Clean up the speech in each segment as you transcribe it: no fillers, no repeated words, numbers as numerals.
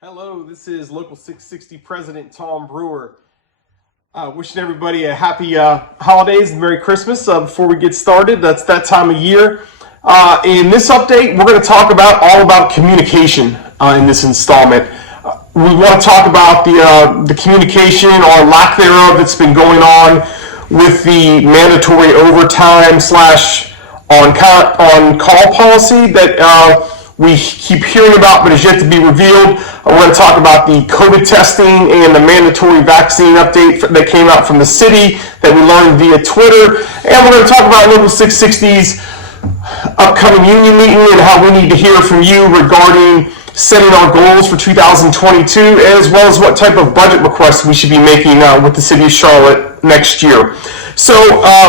Hello, this is Local 660 President Tom Brewer. Wishing everybody a happy holidays and Merry Christmas. Before we get started, that's that time of year. In this update, we're going to talk all about communication in this installment. We want to talk about the communication or lack thereof that's been going on with the mandatory overtime / on-call policy that we keep hearing about but is yet to be revealed. We're going to talk about the COVID testing and the mandatory vaccine update that came out from the city that we learned via Twitter. And we're going to talk about Local 660's upcoming union meeting and how we need to hear from you regarding setting our goals for 2022, as well as what type of budget requests we should be making with the city of Charlotte next year. So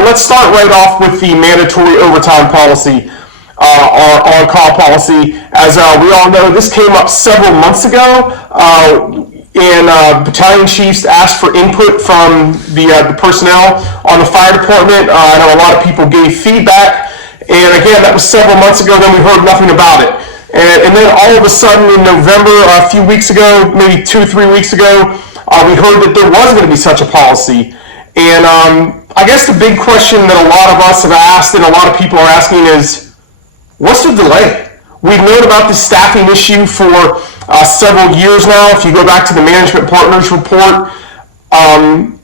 let's start right off with the mandatory overtime policy. Our on-call policy. As we all know, this came up several months ago, and battalion chiefs asked for input from the personnel on the fire department. I know a lot of people gave feedback, and again, that was several months ago. Then we heard nothing about it, and then all of a sudden in November, a few weeks ago, maybe 2 or 3 weeks ago, we heard that there was going to be such a policy. And I guess the big question that a lot of us have asked and a lot of people are asking is, what's the delay? We've known about this staffing issue for several years now. If you go back to the Management Partners report, and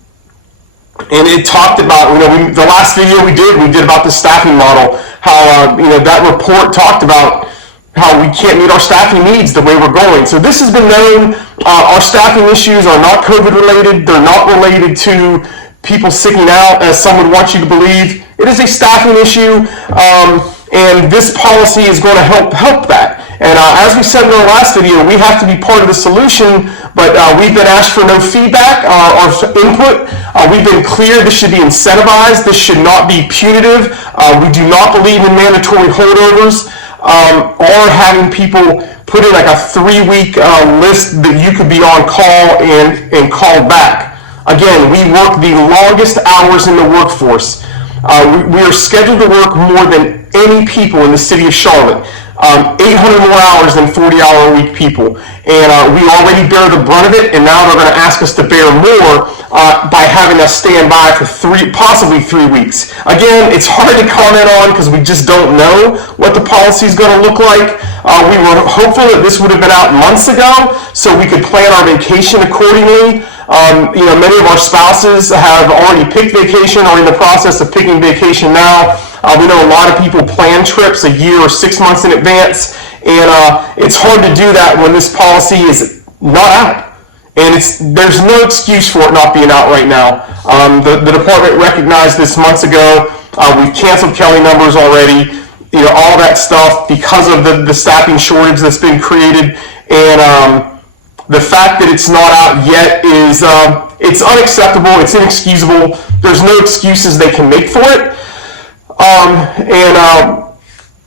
it talked about, the last video we did about the staffing model, how that report talked about how we can't meet our staffing needs the way we're going. So this has been known. Our staffing issues are not COVID related. They're not related to people sicking out, as some would want you to believe. It is a staffing issue. And this policy is going to help that. And as we said in our last video, we have to be part of the solution, but we've been asked for no feedback or input. We've been clear this should be incentivized. This should not be punitive. We do not believe in mandatory holdovers or having people put in like a 3-week list that you could be on call and called back. Again, we work the longest hours in the workforce. We are scheduled to work more than any people in the city of Charlotte, 800 more hours than 40-hour-a-week people. And we already bear the brunt of it, and now they're going to ask us to bear more by having us stand by for possibly 3 weeks. Again, it's hard to comment on because we just don't know what the policy is going to look like. We were hopeful that this would have been out months ago so we could plan our vacation accordingly. Many of our spouses have already picked vacation or in the process of picking vacation now. We know a lot of people plan trips a year or 6 months in advance, and it's hard to do that when this policy is not out. And there's no excuse for it not being out right now. The department recognized this months ago. We've canceled Kelly numbers already. All that stuff because of the staffing shortage that's been created, and the fact that it's not out yet is it's unacceptable. It's inexcusable. There's no excuses they can make for it.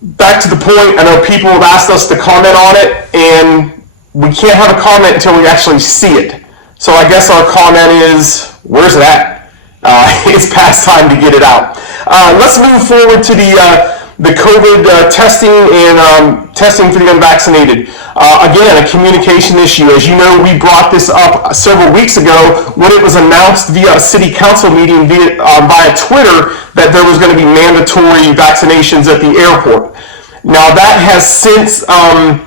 Back to the point, I know people have asked us to comment on it, and we can't have a comment until we actually see it. So I guess our comment is, where's it at? It's past time to get it out. Let's move forward to the COVID testing and testing for the unvaccinated. Again, a communication issue. As you know, we brought this up several weeks ago when it was announced via a city council meeting via Twitter that there was going to be mandatory vaccinations at the airport. Now that has since kind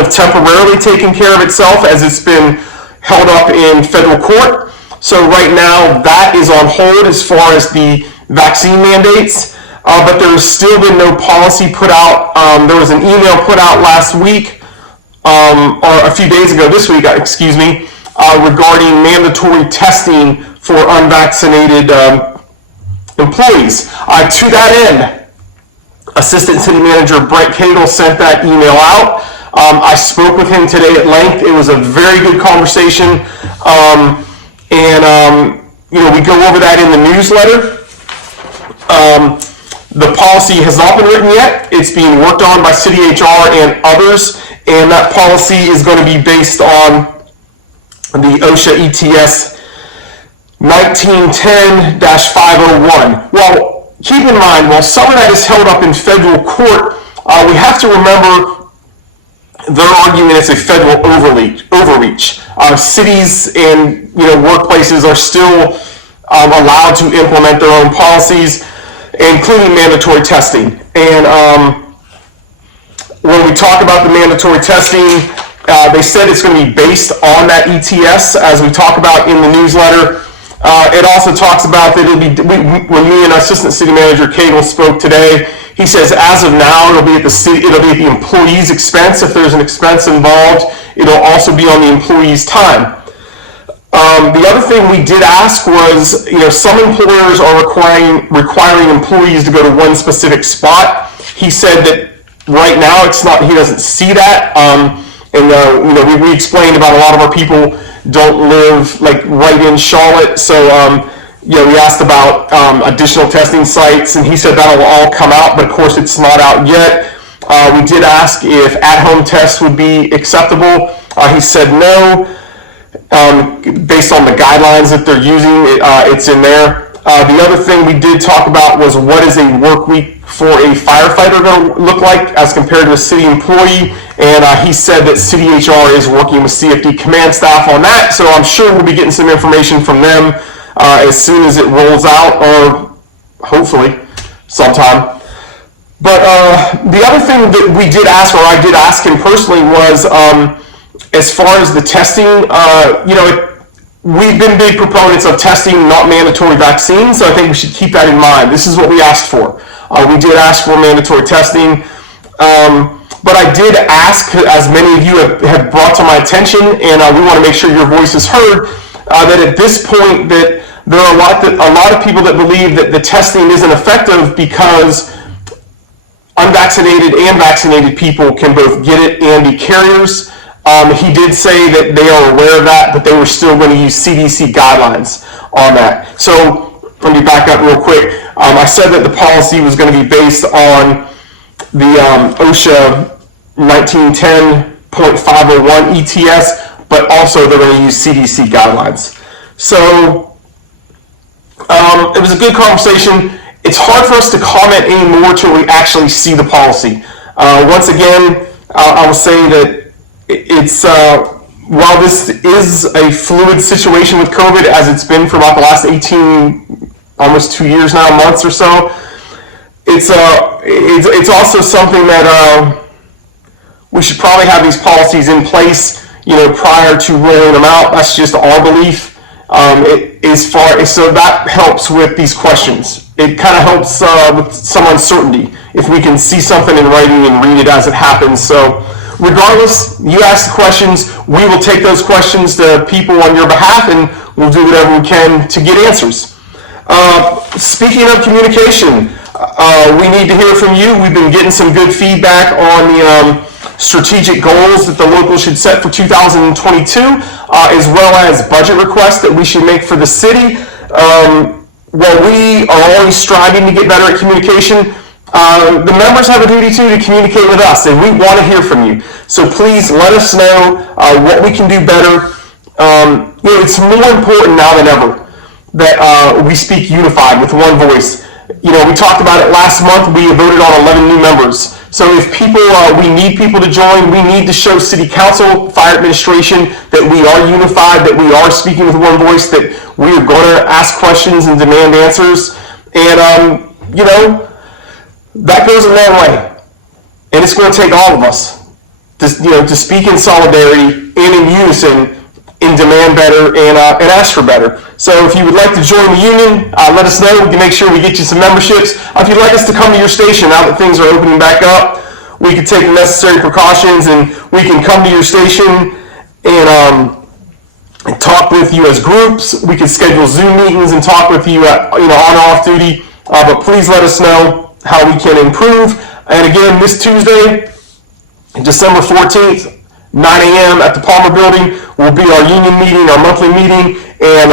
of temporarily taken care of itself as it's been held up in federal court. So right now that is on hold as far as the vaccine mandates. But there's still been no policy put out. There was an email put out last week, or a few days ago, this week, regarding mandatory testing for unvaccinated employees. To that end, Assistant City Manager Brent Cagle sent that email out. I spoke with him today at length. It was a very good conversation, we go over that in the newsletter. The policy has not been written yet. It's being worked on by City HR and others, and that policy is going to be based on the OSHA ETS 1910-501. Well, keep in mind, while some of that is held up in federal court, we have to remember they're arguing it's a federal overreach. Cities and workplaces are still allowed to implement their own policies, including mandatory testing. And when we talk about the mandatory testing, they said it's going to be based on that ETS, as we talk about in the newsletter. It also talks about that it'll be, when me and Assistant City Manager Cagle spoke today, he says as of now it'll be at the employee's expense. If there's an expense involved, it'll also be on the employee's time. The other thing we did ask was, some employers are requiring employees to go to one specific spot. He said that right now it's not. He doesn't see that. We explained about a lot of our people don't live like right in Charlotte, so we asked about additional testing sites, and he said that'll all come out, but of course it's not out yet. We did ask if at-home tests would be acceptable. He said no. Based on the guidelines that they're using, it's in there. The other thing we did talk about was what is a work week for a firefighter going to look like as compared to a city employee, and he said that City HR is working with CFD command staff on that, so I'm sure we'll be getting some information from them as soon as it rolls out, or hopefully sometime. But the other thing that we did ask, or I did ask him personally, was as far as the testing, we've been big proponents of testing, not mandatory vaccines, so I think we should keep that in mind. This is what we asked for. We did ask for mandatory testing, but I did ask, as many of you have brought to my attention, and we want to make sure your voice is heard, that at this point that there are a lot of people that believe that the testing isn't effective because unvaccinated and vaccinated people can both get it and be carriers. He did say that they are aware of that, but they were still going to use CDC guidelines on that. So let me back up real quick. I said that the policy was going to be based on the OSHA 1910.501 ETS, but also they're going to use CDC guidelines. So it was a good conversation. It's hard for us to comment anymore until we actually see the policy. Once again, I will say that it's while this is a fluid situation with COVID, as it's been for about the last 18, almost 2 years now, months or so, it's also something that we should probably have these policies in place, prior to rolling them out. That's just our belief. So that helps with these questions. It kind of helps with some uncertainty if we can see something in writing and read it as it happens. So regardless, you ask the questions, we will take those questions to people on your behalf, and we'll do whatever we can to get answers. Speaking of communication, we need to hear from you. We've been getting some good feedback on the strategic goals that the local should set for 2022, as well as budget requests that we should make for the city. While we are always striving to get better at communication, the members have a duty to communicate with us, and we want to hear from you. So please let us know what we can do better. It's more important now than ever that we speak unified with one voice. We talked about it last month. We voted on 11 new members. So if we need people to join, we need to show City Council, Fire Administration, that we are unified, that we are speaking with one voice, that we are going to ask questions and demand answers. And, that goes a long way. And it's going to take all of us to speak in solidarity and in unison and demand better and ask for better. So if you would like to join the union, let us know. We can make sure we get you some memberships. If you'd like us to come to your station now that things are opening back up, we can take the necessary precautions and we can come to your station and talk with you as groups. We can schedule Zoom meetings and talk with you at, on or off duty. But please let us know how we can improve. And again, this Tuesday, December 14th, 9 a.m. at the Palmer Building will be our union meeting, our monthly meeting, and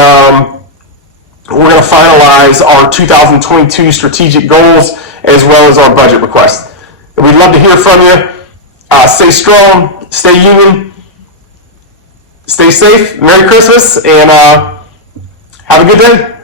we're going to finalize our 2022 strategic goals as well as our budget request. And we'd love to hear from you. Stay strong, stay union, stay safe, Merry Christmas, and have a good day.